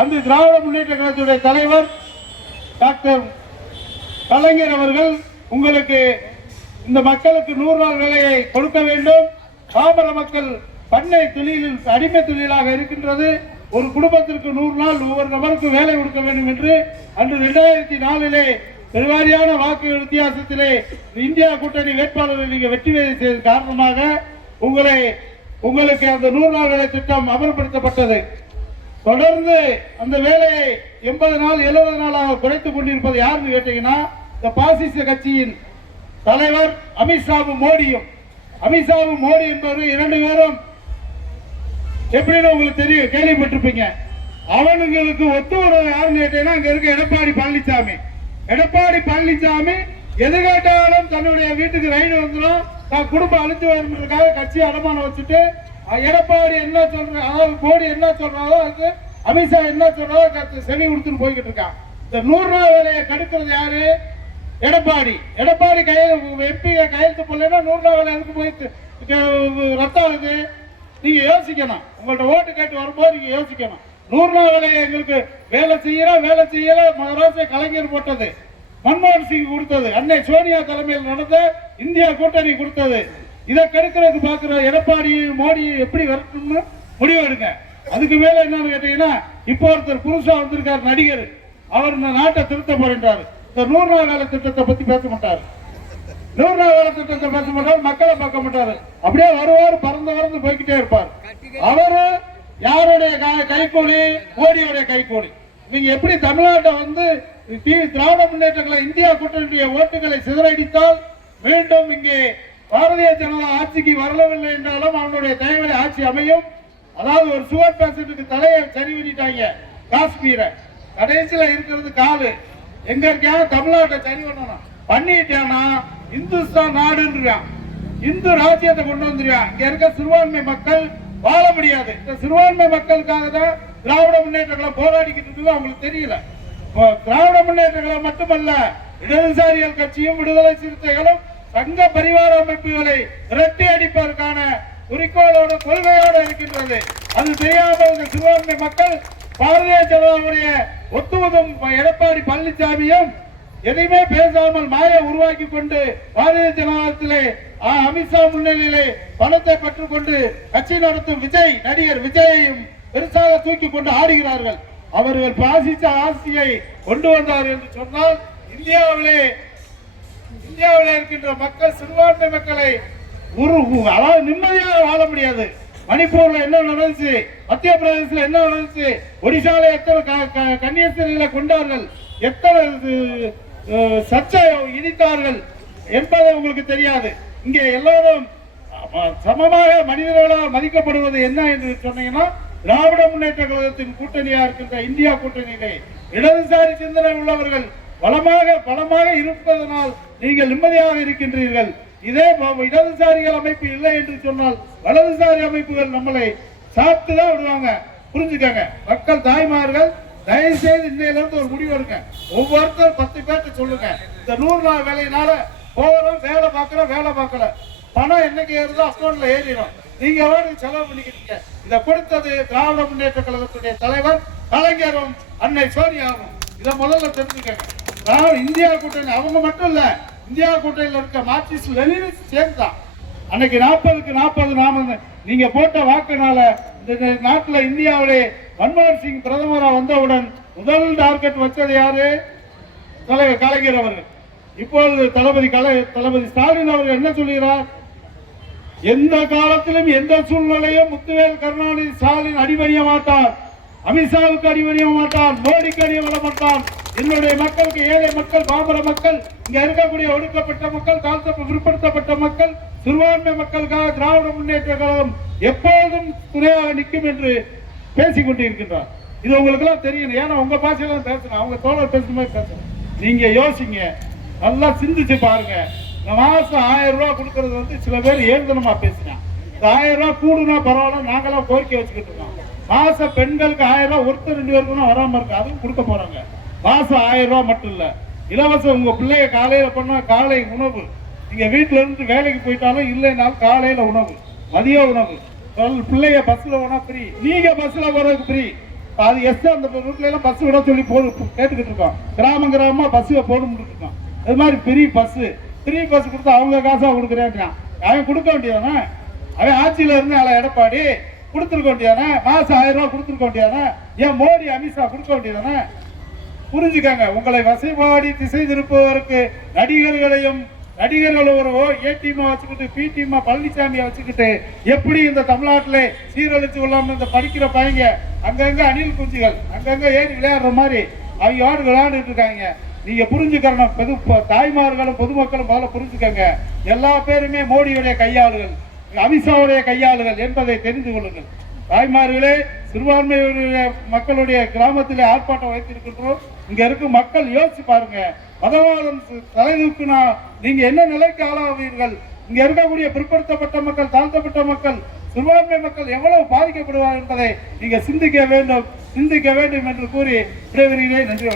அந்த திராவிட முன்னேற்ற கழகத்துடைய தலைவர் டாக்டர் கலைஞர் அவர்கள் உங்களுக்கு இந்த மக்களுக்கு 100 நாள் வேலையை கொடுக்க வேண்டும். பாமர மக்கள் பண்ணை தொழிலில் அடிமை தொழிலாக இருக்கின்றது. ஒரு குடும்பத்திற்கு 100 நாள் ஒவ்வொரு நபருக்கு வேலை கொடுக்க வேண்டும் என்று அன்று 2004 பெருவாரியான வாக்கு வித்தியாசத்திலே இந்தியா கூட்டணி வேட்பாளர்கள் நீங்கள் வெற்றி செய்த காரணமாக உங்களுக்கு அந்த 100 நாள் வேலை திட்டம் அமல்படுத்தப்பட்டது. தொடர்ந்து அந்த வேலையை 80 நாள் 70 நாளாக குறைத்துக் கொண்டிருப்பது யாருன்னு கேட்டீங்கன்னா இந்த பாசிச கட்சியின் தலைவர் அமித்ஷாவும் மோடியும். அமித்ஷாவும் மோடி என்பவர் 2 பேரும் எப்படின்னு உங்களுக்கு தெரியும், கேள்விப்பட்டிருப்பீங்க. அவனுங்களுக்கு ஒத்து வருவது யாருன்னு கேட்டீங்கன்னா அங்க இருக்க எடப்பாடி பழனிசாமி. எடப்பாடி பழனிசாமி எது கேட்டாலும் தன்னுடைய வீட்டுக்கு ரைடு வந்துடும், தான் குடும்பம் அழிச்சு வருவதற்காக கட்சியை அடமானம் வச்சுட்டு எடப்பாடி என்ன சொல்ற, அதாவது மோடி என்ன சொல்றாரோ அதுக்கு அமித்ஷா என்ன சொல்றாரோ செவி கொடுத்துட்டு போய்கிட்டு இருக்கான். இந்த 100 நாள் வேலையை கடுக்கிறது யாரு? எடப்பாடி. எடப்பாடி எம்பி கையெழுத்து போடலன்னா 100 நாள் வேலை எதுக்கு போய் ரத்தம் ஆகுது? நீங்க யோசிக்கணும். உங்கள்ட்ட ஓட்டு கேட்டு வரும்போது நீங்க யோசிக்கணும். 100 நாள் வேலையை எங்களுக்கு வேலை செய்யல மகாராஷ்டிரா கலைஞர் போட்டது, மன்மோகன் சிங் கொடுத்தது, அன்னை சோனியா தலைமையில் நடந்த இந்தியா கூட்டணி கொடுத்தது. இதை கெடுக்கிறது பார்க்கிற எடப்பாடி மோடி எப்படி வரணும்னு முடிவெடுங்க. அதுக்கு மேல என்னன்னு கேட்டீங்கன்னா இப்போ ஒருத்தர் புதுசா வந்திருக்காரு நடிகர், அவர் இந்த நாட்டை திருத்த போறாரு. இந்த 100 நாள் வேலை திட்டத்தை பத்தி பேச மாட்டாரு. 100 நாள் வேலை திட்டத்தை பேச மாட்டாரு, மக்களை பார்க்க மாட்டாரு. அப்படியே வருவார், பறந்து போய்கிட்டே இருப்பார். அவரு யாருடைய கைகூலி? மோடியுடைய கைகூலி. நீங்க எப்படி தமிழ்நாட்டை வந்து திராவிட முன்னேற்ற கழக இந்தியா கூட்டணியுடைய ஓட்டுகளை சிதறடித்தால் மீண்டும் இங்கே பாரதிய ஜனதா ஆட்சிக்கு வரவில்லை என்றாலும் அவனுடைய தயவுடைய ஆட்சி அமையும். அதாவது ஒரு சுகர் பேஷண்ட்டுக்கு தலையை சரி பண்ணிட்டாங்க காஷ்மீரை, கடைசியில இருக்கிறது காலு. எங்க இருக்கா? தமிழ்நாட்டை சரி பண்ணணும். பண்ணிட்டானா இந்துஸ்தான் நாடுன்றான், இந்து ராஜ்யத்தை கொண்டு வந்துருவான். இங்க இருக்க சிறுபான்மை மக்கள் வாழ முடியாது. இந்த சிறுபான்மை மக்களுக்காக தான் திராவிட முன்னேற்ற கழகம் போராடிக்கிட்டு இருக்குது. அவங்களுக்கு தெரியல. திராவிட முன்னேற்ற கழகம் மட்டுமல்ல, இடதுசாரிகள் கட்சியும் விடுதலை சிறுத்தைகளும் சங்க பரிவார அமைப்புகளை இரட்டி அடிப்பதற்கான குறிக்கோளோடு கொள்கையோடு இருக்கின்றது. அது தெரியாமல் இந்த சிறுபான்மை மக்கள் பாரதிய ஜனதாவுடைய ஒத்துவதும் எடப்பாடி பழனிசாமியும் எதையுமே பேசாமல் மாய உருவாக்கி கொண்டு பாரதிய ஜனதாத்திலே அமித்ஷா முன்னிலையிலே பணத்தை பெற்றுக்கொண்டு கட்சி நடத்தும் நடிகர் விஜயையும் பெருசாக தூக்கி கொண்டு ஆடுகிறார்கள். அவர்கள் பாசிச ஆட்சியை கொண்டு வந்தார்கள் என்று சொன்னால் இந்தியாவிலே இருக்கின்ற மக்கள் சிறுபான்மை மக்களை அதாவது நிம்மதியாக வாழ முடியாது. மணிப்பூர்ல என்ன நடந்துச்சு, மத்திய பிரதேசத்தில் என்ன நடந்துச்சு, ஒடிசால எத்தனை கன்னியாஸ்திரிகளை கொண்டார்கள், எத்தனை சர்ச்சை இடித்தார்கள் என்பதை உங்களுக்கு தெரியாது. இங்கே எல்லாரும் சமமாக மனிதர்களாக மதிக்கப்படுவது என்ன என்று சொன்னீங்கன்னா திராவிட முன்னேற்ற கழகத்தின் கூட்டணியா இருக்கின்ற இந்தியா கூட்டணியிலே இடதுசாரி சிந்தனை உள்ளவர்கள் பலமாக இருப்பதனால் நீங்கள் நிம்மதியாக இருக்கின்றீர்கள். இதே இடதுசாரிகள் அமைப்பு இல்லை என்று சொன்னால் வலதுசாரி அமைப்புகள் நம்மளை சாப்பிட்டுதான் விடுவாங்க. புரிஞ்சுக்கங்க மக்கள் தாய்மார்கள், தயவு செய்து இன்னையிலிருந்து ஒரு முடிவு எடுங்க. ஒவ்வொருத்தரும் 10 பேர்த்து சொல்லுங்க, இந்த 100 நாள் வேலையினால போறோம், வேலை பார்க்கல, பணம் என்னைக்கு ஏறுதோ அக்கௌண்ட்ல ஏறிடும், நீங்க செலவு பண்ணிக்கிட்டீங்க. இதை கொடுத்தது திராவிட முன்னேற்ற கழகத்துடைய தலைவர் கலைஞரும் அன்னை சோனியாவும். இதை முதல்ல தெரிஞ்சுக்கங்க. இந்தியா கூட்டணி அவங்க மட்டும் இல்ல, இந்தியா கூட்டணியில் இருக்க மார்க்சிஸ்ட் லெனினிஸ்ட் சேர்ந்தான். அன்னைக்கு 40க்கு 40 நாம நீங்க போட்ட வாக்குனால இந்த நாட்டில் இந்தியாவிலே மன்மோகன் சிங் பிரதமராக வந்தவுடன் முதல் டார்கெட் வச்சது யாரு? தலைவர் கலைஞர் அவர்கள். இப்பொழுது தளபதி ஸ்டாலின் அவர்கள் என்ன சொல்கிறார்? எந்த காலத்திலும் எந்த சூழ்நிலையும் முத்துவேல் கருணாநிதி ஸ்டாலின் அடிபணிய மாட்டார், அமித்ஷாவுக்கு அடிபணிய மாட்டார், மோடிக்கு அடிபட மாட்டார். என்னுடைய மக்களுக்கு, ஏழை மக்கள், பாமர மக்கள், இங்க இருக்கக்கூடிய ஒடுக்கப்பட்ட மக்கள், பிற்படுத்தப்பட்ட மக்கள், சிறுபான்மை மக்களுக்காக திராவிட முன்னேற்ற கழகம் எப்போதும் துணையாக நிற்கும் என்று பேசிக் கொண்டிருக்கின்றார். இது உங்களுக்கு எல்லாம் தெரியும். ஏன்னா உங்க பாஷையில பேசணும், அவங்க தோழர் பேசுற மாதிரி பேசணும். நீங்க யோசிங்க, நல்லா சிந்திச்சு பாருங்க. இந்த மாசம் 1000 ரூபாய் கொடுக்கறது வந்து சில பேர் ஏழுதனமா பேசுறாங்க. இந்த 1000 ரூபாய் கூடுனா பரவாயில்ல, நாங்களாம் கோரிக்கை வச்சுக்கிட்டு இருக்கோம். மாசம் பெண்களுக்கு 1000 ரூபாய், ஒருத்தர் 2 பேருக்குன்னா வராம இருக்கு, அதுவும் கொடுக்க போறாங்க. மாசம் 1000 ரூபாய் மட்டும் இல்ல, இலவசம். உங்க பிள்ளைய காலையில பண்ணா காலை உணவு, நீங்க வீட்டுல இருந்து வேலைக்கு போயிட்டாலும் இல்லைனாலும் காலையில உணவு, மதிய உணவு. பிள்ளைய பஸ்ல போனா ஃப்ரீ, நீங்க பஸ்ல போறதுக்கு ஃப்ரீ. அது எஸ் அந்த ரூட்ல எல்லாம் பஸ் விட சொல்லி கேட்டுக்கிட்டு இருக்கோம். கிராமமா பஸ் போடணும்னு இருக்கோம். இது மாதிரி ஃப்ரீ பஸ் கொடுத்து அவங்க காசா கொடுக்குறேன். அவன் கொடுக்க வேண்டியதானே? அவன் ஆட்சியில இருந்து அவளை எடப்பாடி கொடுத்துருக்க வேண்டியதானே? மாசம் 1000 ரூபாய் கொடுத்துருக்க வேண்டியதானே? ஏன் மோடி அமித்ஷா கொடுக்க வேண்டியதானே? புரிஞ்சுக்காங்க. உங்களை வசைபாடி திசை திருப்பவருக்கு நடிகர்கள் ஒரு ஏ டீமா வச்சுக்கிட்டு பி டீமா பழனிசாமியை வச்சுக்கிட்டு எப்படி இந்த தமிழ்நாட்டில் சீரழிச்சு கொள்ளாம இந்த படிக்கிற பையங்க அங்கங்க அணில் குஞ்சுகள் அங்கங்க ஏறி விளையாடுற மாதிரி அவங்க ஆடு விளையாண்டுட்டு இருக்காங்க. நீங்க புரிஞ்சுக்கணும். தாய்மார்களும் பொதுமக்களும் முதல்ல புரிஞ்சுக்கங்க. எல்லா பேருமே மோடியுடைய கையாளுகள், அமித்ஷாவுடைய கையாளுகள் என்பதை தெரிந்து கொள்ளுங்கள். தாய்மார்களே, சிறுபான்மையுடைய மக்களுடைய கிராமத்திலே ஆர்ப்பாட்டம் வைத்திருக்கின்றோம். இங்க இருக்கும் மக்கள் யோசிச்சு பாருங்க. மதவாதம் தலை தூக்குனா நீங்க என்ன நிலைக்கு ஆளாவீர்கள்? இங்க இருக்கக்கூடிய பிற்படுத்தப்பட்ட மக்கள், தாழ்த்தப்பட்ட மக்கள், சிறுபான்மை மக்கள் எவ்வளவு பாதிக்கப்படுவார் என்பதை நீங்க சிந்திக்க வேண்டும் என்று கூறி விடைபெறுகிறேன். நன்றி.